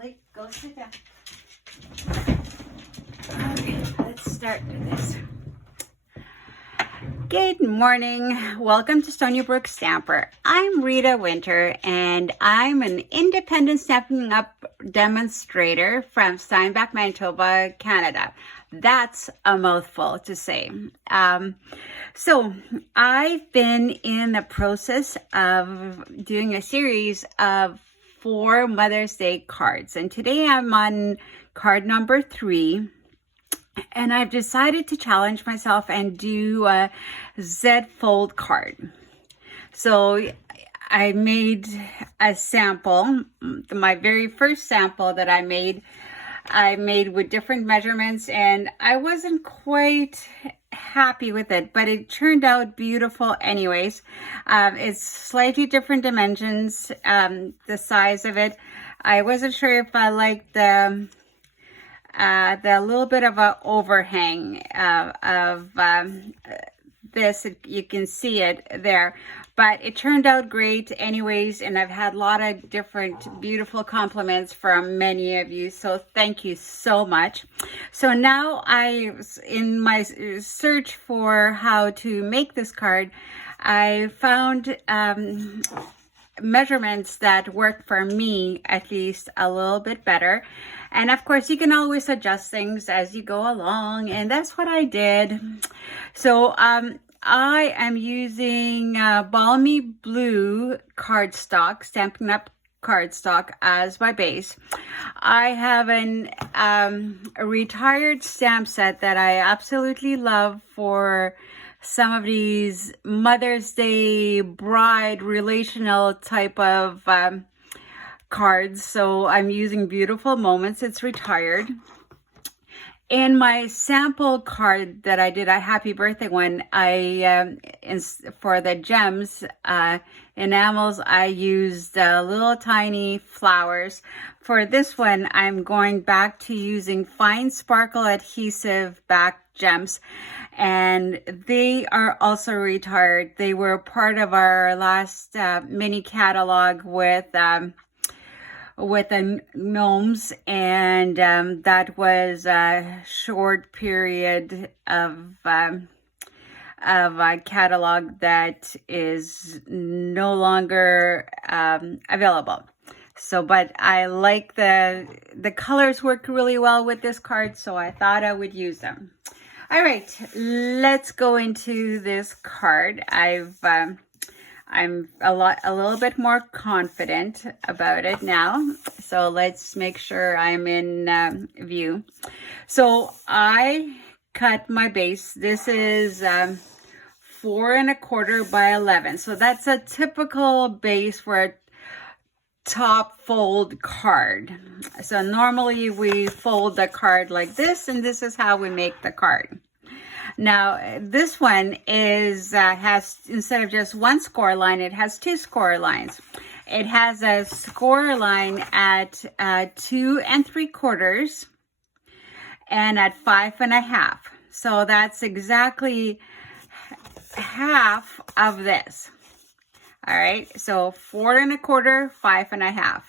Ellie, go sit down. Okay, let's start with this. Good morning. Welcome to Stony Brook Stamper. I'm Rita Winter, and I'm an independent Stampin' Up demonstrator from Steinbach, Manitoba, Canada. That's a mouthful to say. So I've been in the process of doing a series of 4 Mother's Day cards, and today I'm on card number 3. And I've decided to challenge myself and do a Z fold card. So I made a sample. My very first sample that I made with different measurements, and I wasn't quite happy with it, but it turned out beautiful anyways. It's slightly different dimensions, the size of it. I wasn't sure if I liked the little bit of a overhang of this. You can see it there, but it turned out great anyways, and I've had a lot of different beautiful compliments from many of you, so thank you so much. So now in my search for how to make this card, I found measurements that work for me at least a little bit better. And of course, you can always adjust things as you go along, and that's what I did. So I am using Balmy blue cardstock, Stampin' Up cardstock as my base. I have a retired stamp set that I absolutely love for some of these Mother's Day bride relational type of cards. So I'm using Beautiful Moments. It's retired. In my sample card that I did, a happy birthday one, for the gems enamels, I used little tiny flowers. For this one, I'm going back to using fine sparkle adhesive back gems, and they are also retired. They were part of our last mini catalog with the gnomes, and that was a short period of a catalog that is no longer available. So, but I like the colors work really well with this card, so I thought I would use them. All right, let's go into this card. I'm a little bit more confident about it now. So let's make sure I'm in view. So I cut my base. This is 4 1/4 by 11. So that's a typical base for a top fold card. So normally we fold the card like this, and this is how we make the card. Now, this one has, instead of just 1 score line, it has 2 score lines. It has a score line at 2 3/4 and at 5 1/2. So that's exactly half of this. All right, so 4 1/4, 5 1/2.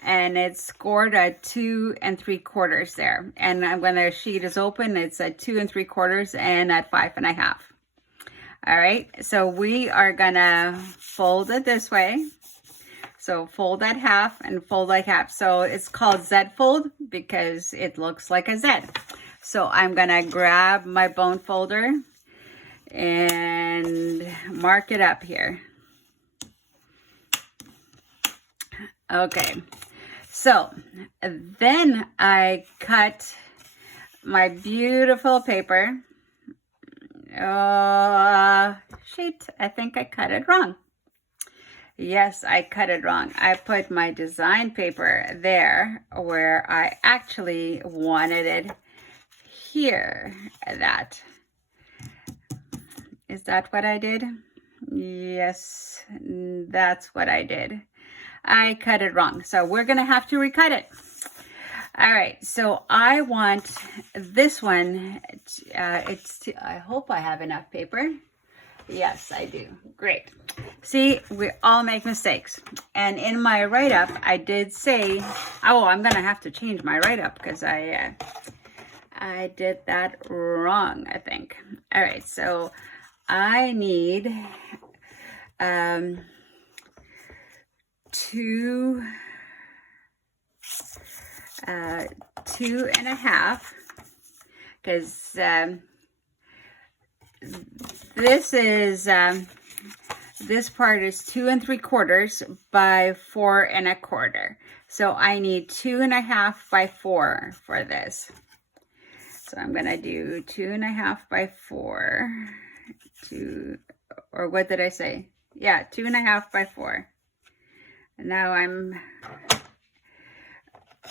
And it's scored at 2 3/4 there. And when the sheet is open, it's at 2 3/4 and at 5 1/2. All right, so we are gonna fold it this way. So fold that half and fold that half. So it's called Z fold because it looks like a Z. So I'm gonna grab my bone folder and mark it up here. Okay. So then I cut my beautiful paper. Shit, I think I cut it wrong. Yes, I cut it wrong. I put my design paper there where I actually wanted it here. Is that what I did? Yes, that's what I did. I cut it wrong, so we're gonna have to recut it. All right, so I want this one. I hope I have enough paper. Yes, I do. Great. See, we all make mistakes. And in my write-up, I did say, oh, I'm going to have to change my write-up because I did that wrong, I think. All right, so I need 2.5, because this is this part is 2 3/4 by 4 1/4. So I need 2.5 by 4 for this. So I'm gonna do 2.5 by 4. Or what did I say? Yeah, 2.5 by 4. And now I'm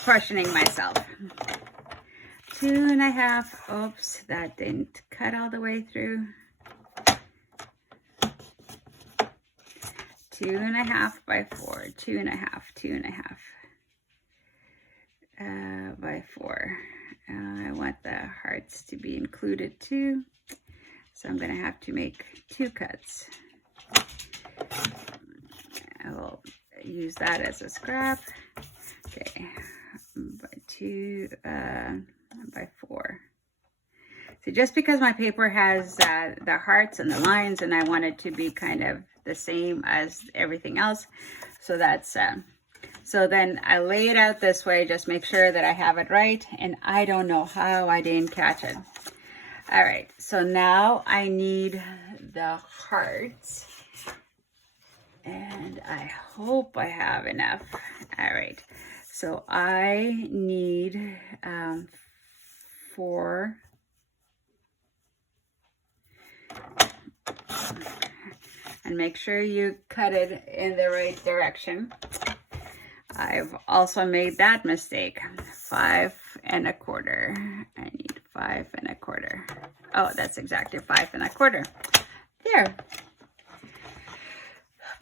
questioning myself. 2.5. Oops, that didn't cut all the way through. 2.5 by 4. 2.5 by 4. I want the hearts to be included too, so I'm going to have to make 2 cuts. I will use that as a scrap. Okay, by 2 by 4. So just because my paper has the hearts and the lines, and I want it to be kind of the same as everything else, so that's so then I lay it out this way, just make sure that I have it right, and I don't know how I didn't catch it. All right, so now I need the hearts, and I hope I have enough. All right, so I need 4. And make sure you cut it in the right direction. I've also made that mistake. 5 1/4. I need 5 1/4. Oh, that's exactly 5 1/4. There.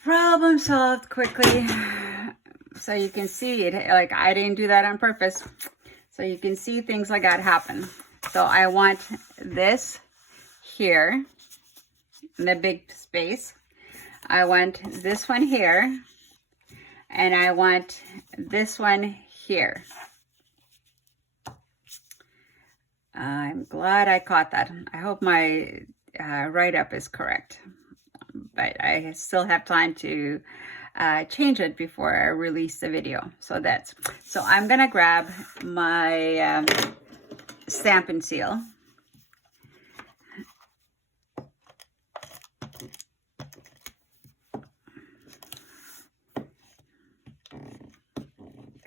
Problem solved quickly. So you can see it, like I didn't do that on purpose. So you can see things like that happen. So I want this here in the big space. I want this one here, and I want this one here. I'm glad I caught that. I hope my write-up is correct, but I still have time to change it before I release the video. So I'm gonna grab my stamp and seal.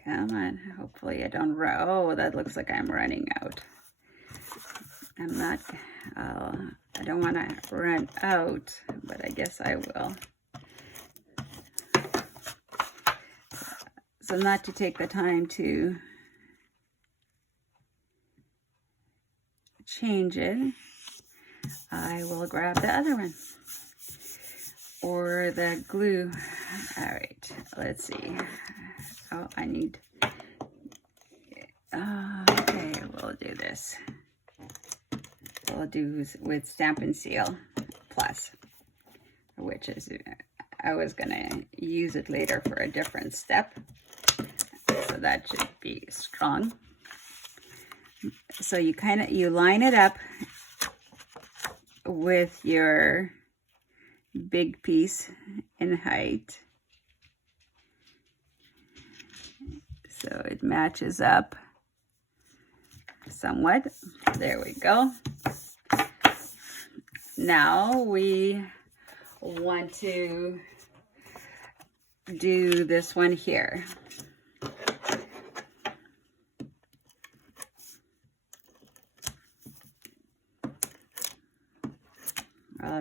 Come on, hopefully I don't run. Oh, that looks like I'm running out. I'm not, I don't want to run out, but I guess I will. So not to take the time to change it, I will grab the other one. Or the glue. All right, let's see. Oh, I need, okay, we'll do this. We'll do with Stampin' Seal Plus, which is, I was gonna use it later for a different step. So that should be strong. So you line it up with your big piece in height. So it matches up somewhat. There we go. Now we want to do this one here.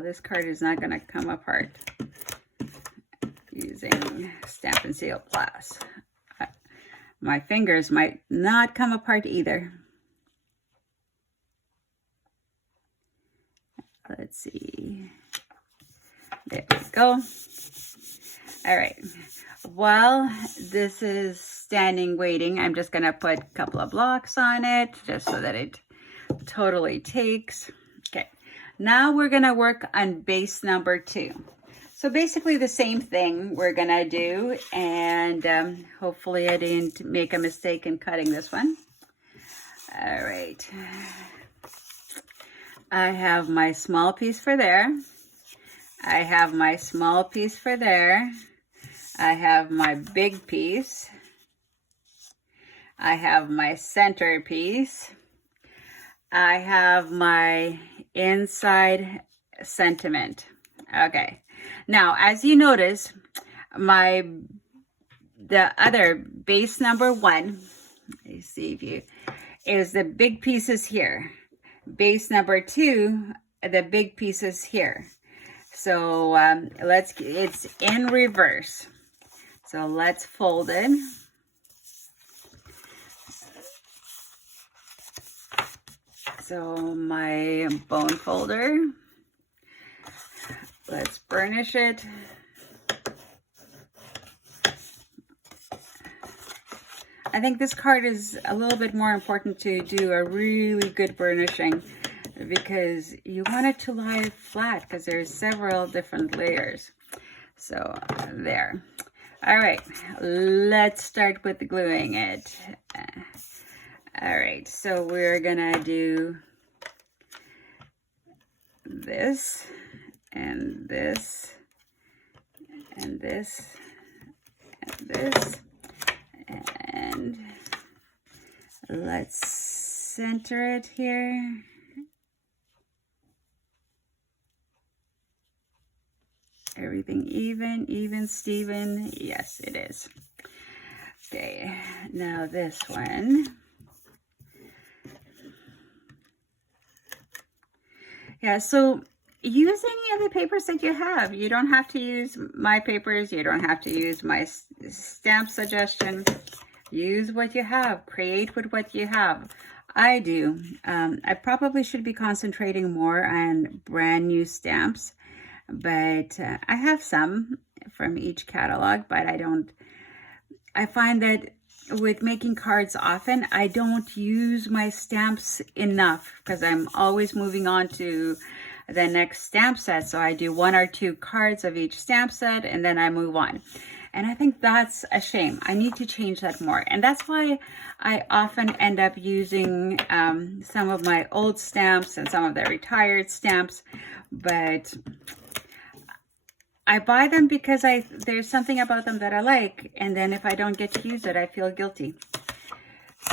This card is not going to come apart using Stampin' Seal Plus. My fingers might not come apart either. Let's see. There we go. All right. While this is standing waiting, I'm just going to put a couple of blocks on it just so that it totally takes. Okay. Now we're gonna work on base number 2. So basically the same thing we're gonna do, and hopefully I didn't make a mistake in cutting this one. All right. I have my small piece for there. I have my small piece for there. I have my big piece. I have my center piece. I have my inside sentiment. Okay. Now, as you notice, the other base number 1, let me see if you, is the big pieces here. Base number 2, the big pieces here. So it's in reverse. So let's fold it. So my bone folder, let's burnish it. I think this card is a little bit more important to do a really good burnishing, because you want it to lie flat because there's several different layers. So there. All right, let's start with gluing it. All right, so we're gonna do this and this and this and this, and let's center it here. Everything even, Steven? Yes, it is. Okay, now this one. Yeah, so use any of the papers that you have. You don't have to use my papers. You don't have to use my stamp suggestion. Use what you have. Create with what you have. I do. I probably should be concentrating more on brand new stamps, but I have some from each catalog, but I find that with making cards often, I don't use my stamps enough because I'm always moving on to the next stamp set. So I do 1 or 2 cards of each stamp set and then I move on. And I think that's a shame. I need to change that more. And that's why I often end up using some of my old stamps and some of the retired stamps. But I buy them because there's something about them that I like, and then if I don't get to use it, I feel guilty.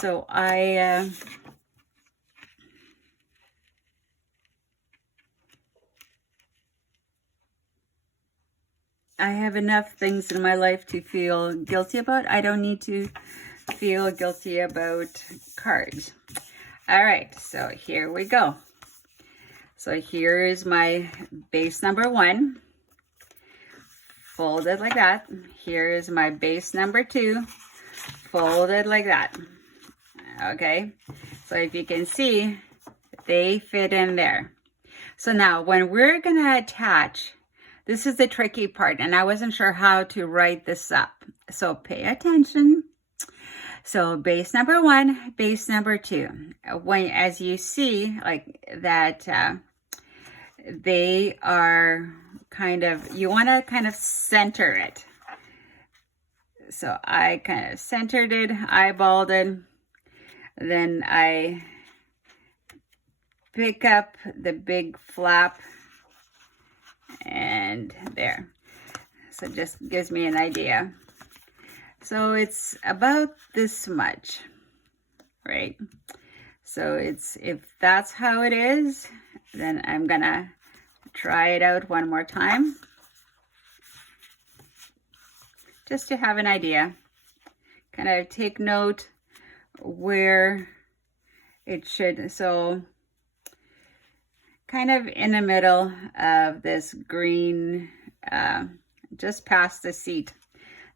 So I have enough things in my life to feel guilty about. I don't need to feel guilty about cards. All right, so here we go. So here is my base number 1. Fold it like that. Here is my base number 2. Fold it like that. Okay, so if you can see, they fit in there. So now when we're gonna attach, this is the tricky part, and I wasn't sure how to write this up. So pay attention. So base number 1, base number 2. As you see, like that, they are kind of, you want to kind of center it. So I kind of centered it, eyeballed it. Then I pick up the big flap and there. So it just gives me an idea. So it's about this much, right? So if that's how it is, then I'm gonna try it out one more time, just to have an idea. Kind of take note where it should. So kind of in the middle of this green, just past the seat.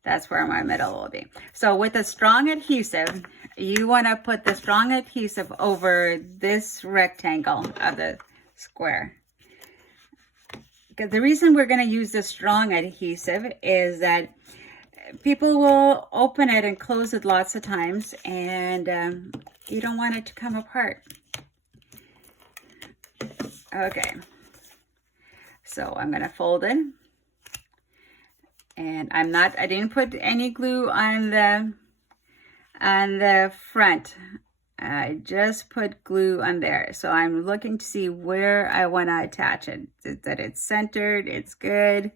That's where my middle will be. So with a strong adhesive, you want to put the strong adhesive over this rectangle of the square. Because the reason we're going to use the strong adhesive is that people will open it and close it lots of times, and you don't want it to come apart. Okay, So I'm gonna fold it. And I didn't put any glue on the front. I just put glue on there. So I'm looking to see where I want to attach it. That it's centered, it's good.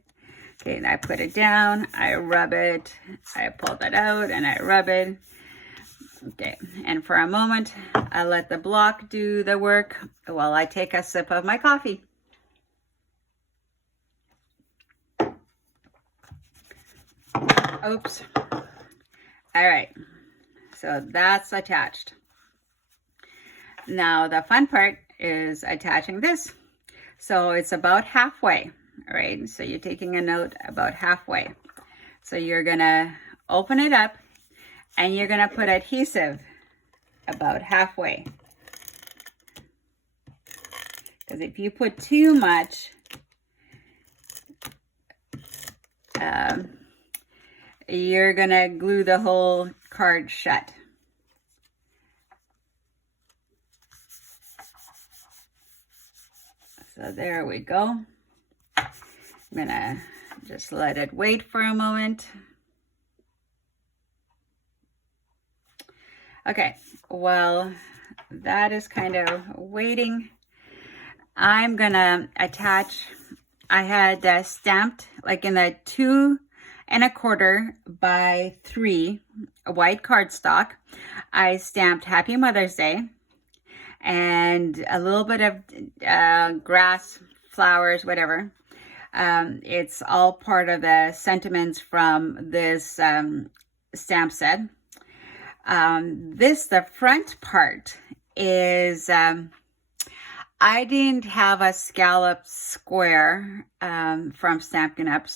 Okay, and I put it down, I rub it, I pull that out and I rub it. Okay, and for a moment, I let the block do the work while I take a sip of my coffee. Oops. All right, so that's attached. Now the fun part is attaching this. So it's about halfway, all right? So you're taking a note about halfway. So you're gonna open it up and you're gonna put adhesive about halfway. Because if you put too much, you're gonna glue the whole card shut. So there we go. I'm gonna just let it wait for a moment. Okay, well, that is kind of waiting. I'm gonna attach, I had stamped like in the 2 1/4 by 3 white cardstock. I stamped Happy Mother's Day and a little bit of grass, flowers, whatever. It's all part of the sentiments from this stamp set. The front part is, I didn't have a scallop square from Stampin' Up,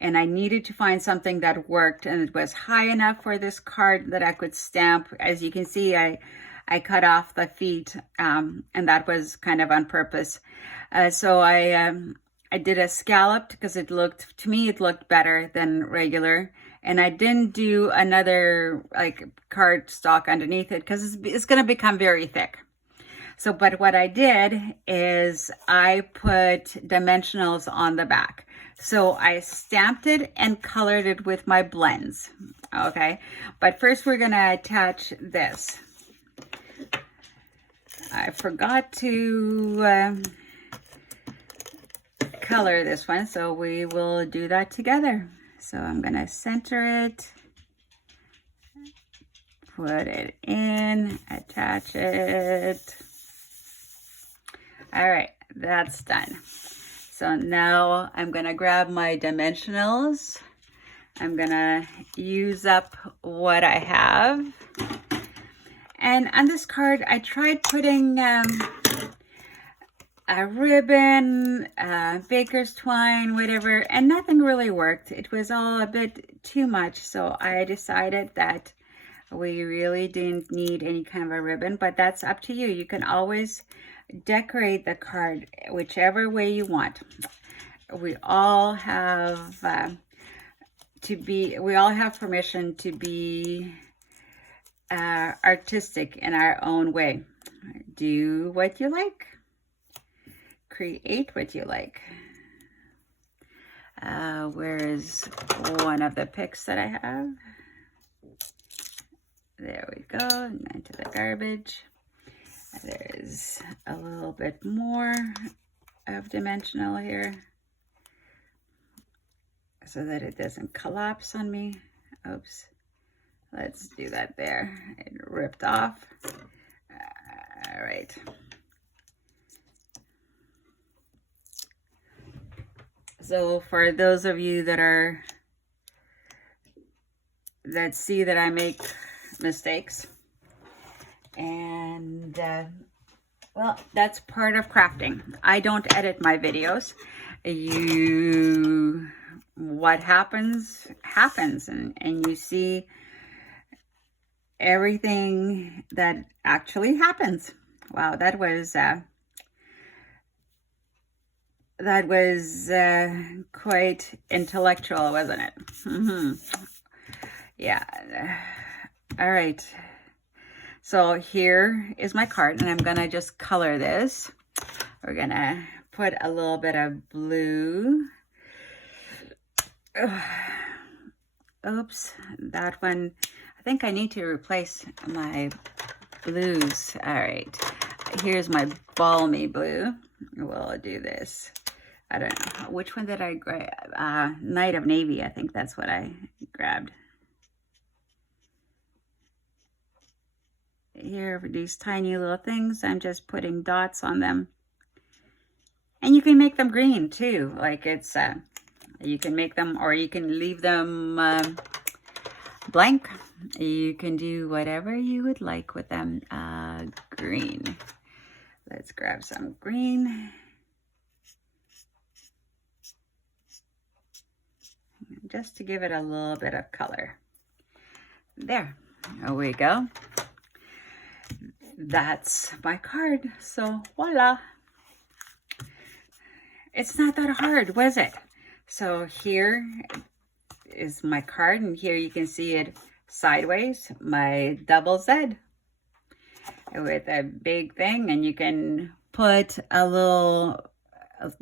and I needed to find something that worked, and it was high enough for this card that I could stamp. As you can see, I cut off the feet, and that was kind of on purpose. So I did a scalloped because to me it looked better than regular. And I didn't do another like cardstock underneath it because it's going to become very thick. So, but what I did is I put dimensionals on the back. So I stamped it and colored it with my blends. Okay. But first we're going to attach this. I forgot to color this one, so we will do that together. So I'm gonna center it, put it in, attach it. All right, that's done. So now I'm gonna grab my dimensionals. I'm gonna use up what I have. And on this card, I tried putting a ribbon, baker's twine, whatever, and nothing really worked. It was all a bit too much, so I decided that we really didn't need any kind of a ribbon, but that's up to you. You can always decorate the card whichever way you want. We all have permission to be artistic in our own way. Do what you like. Create what you like. Where is one of the picks that I have? There we go, into the garbage. There's a little bit more of dimensional here so that it doesn't collapse on me. Oops. Let's do that there. It ripped off. All right. So for those of you that see that I make mistakes, and well, that's part of crafting. I don't edit my videos. What happens, and you see everything that actually happens. Wow, that was quite intellectual, wasn't it? Yeah. All right. So here is my card, and I'm gonna just color this. We're gonna put a little bit of blue. Oops, that one, I think I need to replace my blues. All right, here's my Balmy blue. We'll do this. I don't know, which one did I grab? Night of Navy, I think that's what I grabbed. Here, for these tiny little things, I'm just putting dots on them. And you can make them green too, like it's, you can make them, or you can leave them blank. You can do whatever you would like with them. Green. Let's grab some green. Just to give it a little bit of color. There we go. That's my card. So voila. It's not that hard, was it? So here is my card, and here you can see it sideways, my double Z with a big thing, and you can put a little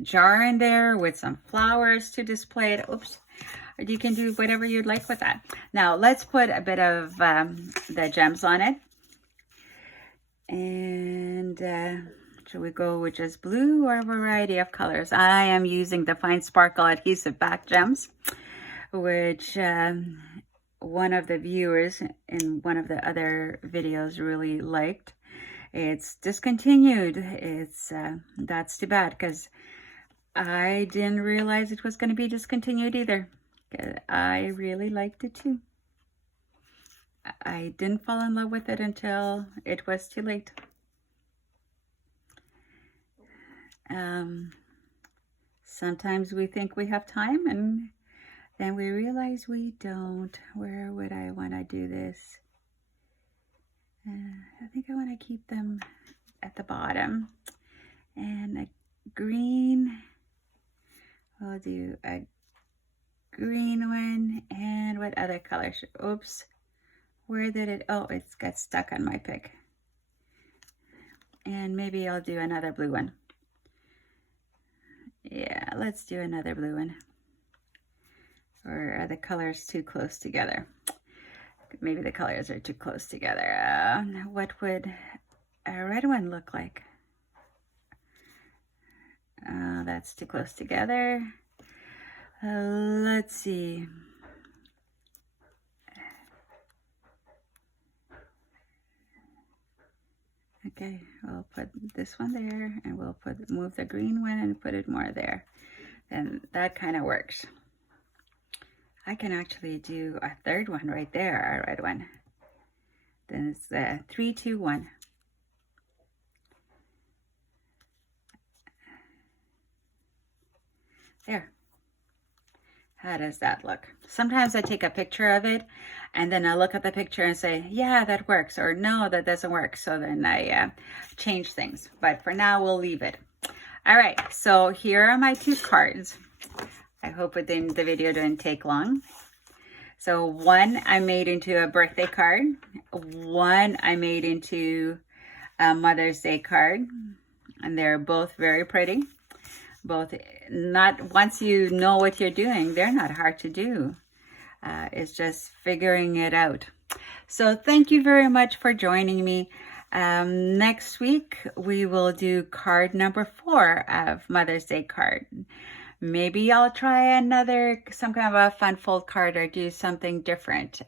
jar in there with some flowers to display it. Oops. You can do whatever you'd like with that. Now let's put a bit of the gems on it. And should we go with just blue or a variety of colors? I am using the Fine Sparkle Adhesive Back Gems, which one of the viewers in one of the other videos really liked. It's discontinued. It's that's too bad, because I didn't realize it was going to be discontinued either. I really liked it too. I didn't fall in love with it until it was too late. Sometimes we think we have time, and then we realize we don't. Where would I want to do this? I think I want to keep them at the bottom. And a green. I'll do a green one. And what other color? Oops. Where did it? Oh, it's got stuck on my pick. And maybe I'll do another blue one. Yeah, let's do another blue one. Or are the colors too close together? Maybe the colors are too close together. What would a red one look like? That's too close together. Let's see. Okay, we'll put this one there, and we'll move the green one and put it more there. And that kind of works. I can actually do a third one right there, a red one. Then it's 3, 2, 1. There. How does that look? Sometimes I take a picture of it, and then I look at the picture and say, yeah, that works, or no, that doesn't work. So then I change things. But for now, we'll leave it. All right, so here are my 2 cards. I hope the video didn't take long. So one I made into a birthday card. One I made into a Mother's Day card. And they're both very pretty. Both, not once you know what you're doing, they're not hard to do. It's just figuring it out. So thank you very much for joining me. Next week, we will do card number 4 of Mother's Day card. Maybe I'll try some kind of a fun fold card, or do something different.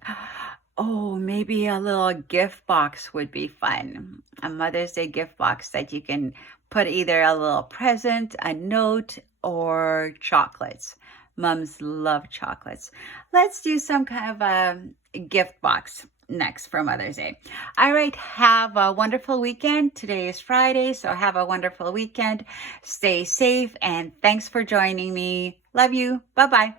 Oh, maybe a little gift box would be fun. A Mother's Day gift box that you can put either a little present, a note, or chocolates. Mums love chocolates. Let's do some kind of a gift box next for Mother's Day. All right, have a wonderful weekend. Today is Friday, so have a wonderful weekend. Stay safe, and thanks for joining me. Love you. Bye-bye.